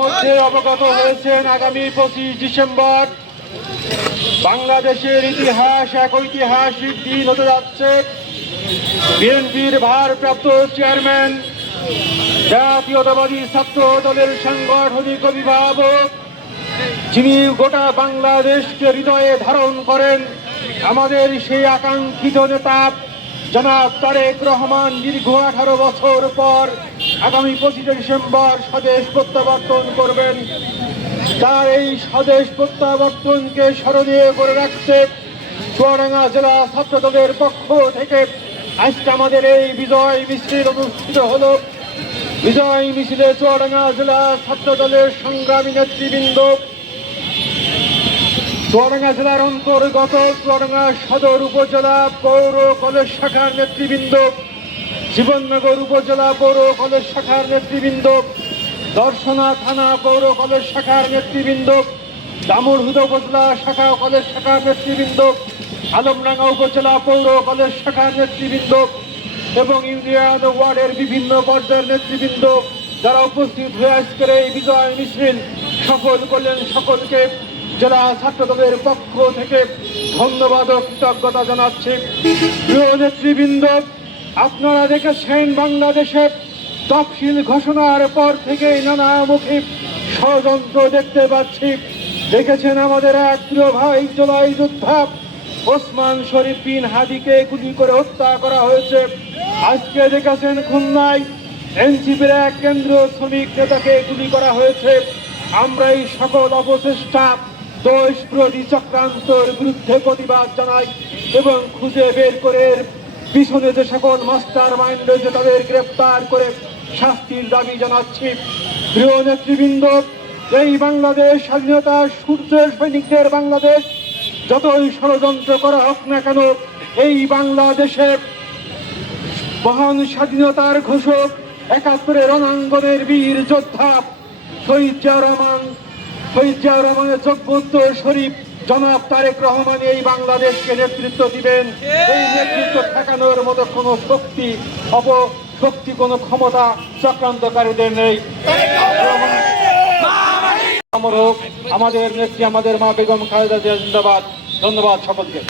ইতিমধ্যে অবগত হয়েছেন আগামী 25 ডিসেম্বর বাংলাদেশের ইতিহাস এক ঐতিহাসিক দিন হতে যাচ্ছে। বিএনপির ভারপ্রাপ্ত চেয়ারম্যান, জাতীয়তাবাদী ছাত্র দলের সাংগঠনিক অভিভাবক, যিনি গোটা বাংলাদেশকে হৃদয়ে ধারণ করেন, আমাদের সেই আকাঙ্ক্ষিত নেতা জনাব তারেক রহমান দীর্ঘ 18 বছর পর আগামী 25 ডিসেম্বর স্বদেশ প্রত্যাবর্তন করবেন। তার এই স্বদেশ প্রত্যাবর্তনকে স্মরণীয় করে রাখতে চুয়াডাঙ্গা জেলা ছাত্র দলের পক্ষ থেকে আজকে আমাদের এই বিজয় মিছিল অনুষ্ঠিত হলো। বিজয় মিছিলে চুয়াডাঙ্গা জেলা ছাত্র দলের সংগ্রামী নেতৃবৃন্দ, চুয়াডাঙ্গা জেলার অন্তর্গত চুয়াডাঙ্গা সদর উপজেলা পৌর কলেজ শাখার নেতৃবৃন্দ, জীবননগর উপজেলা পৌর কলেজ শাখার নেতৃবৃন্দ, দর্শনা থানা পৌর কলেজ শাখার নেতৃবৃন্দ, দামুড়হুদা উপজেলা শাখা কলেজ শাখার নেতৃবৃন্দ, আলমডাঙ্গা উপজেলা পৌর কলেজ শাখার নেতৃবৃন্দ এবং ইউনিয়ন ওয়ার্ডের বিভিন্ন পর্যায়ের নেতৃবৃন্দ যারা উপস্থিত হয়ে আজকের এই বিজয় মিছিল সফল করলেন, সকলকে জেলা ছাত্র দলের পক্ষ থেকে ধন্যবাদ ও কৃতজ্ঞতা জানাচ্ছি। প্রিয় নেতৃবৃন্দ, আপনারা দেখেছেন বাংলাদেশের তফসিল ঘোষণার পর থেকেই নানামুখী ষড়যন্ত্র দেখতে পাচ্ছি। দেখেছেন আমাদের এক প্রিয় ভাই জুলাই যোদ্ধা ওসমান শরীফ বিন হাদিকে গুলি করে হত্যা করা হয়েছে। আজকে দেখেছেন খুলনায় এনসিপির এক কেন্দ্রীয় শ্রমিক নেতাকে গুলি করা হয়েছে। আমরা এই সকল অপচেষ্টা দেশ বিরোধী চক্রান্তের বিরুদ্ধে প্রতিবাদ জানাই এবং খুঁজে বের করে পিছনে যে সকল মাস্টার মাইন্ড রয়েছে তাদের গ্রেপ্তার করে শাস্তির দাবি জানাচ্ছি। প্রিয় নেতৃবৃন্দ, এই বাংলাদেশ স্বাধীনতার সূর্যের সৈনিকদের বাংলাদেশ, যতই ষড়যন্ত্র করা হোক না কেন, এই বাংলাদেশের মহান স্বাধীনতার ঘোষক 71 রণাঙ্গনের বীর যোদ্ধা শহীদ জিয়াউর রহমানের যোগ্যত্ব শরীফ জনাব তারেক রহমান এই বাংলাদেশকে নেতৃত্ব দিবেন। এই নেতৃত্ব ঠেকানোর মতো কোনো শক্তি কোনো ক্ষমতা চক্রান্তকারীদের নেই। আমাদের নেত্রী, আমাদের মা বেগম খালেদা জিয়া জিন্দাবাদ। ধন্যবাদ সকলকে।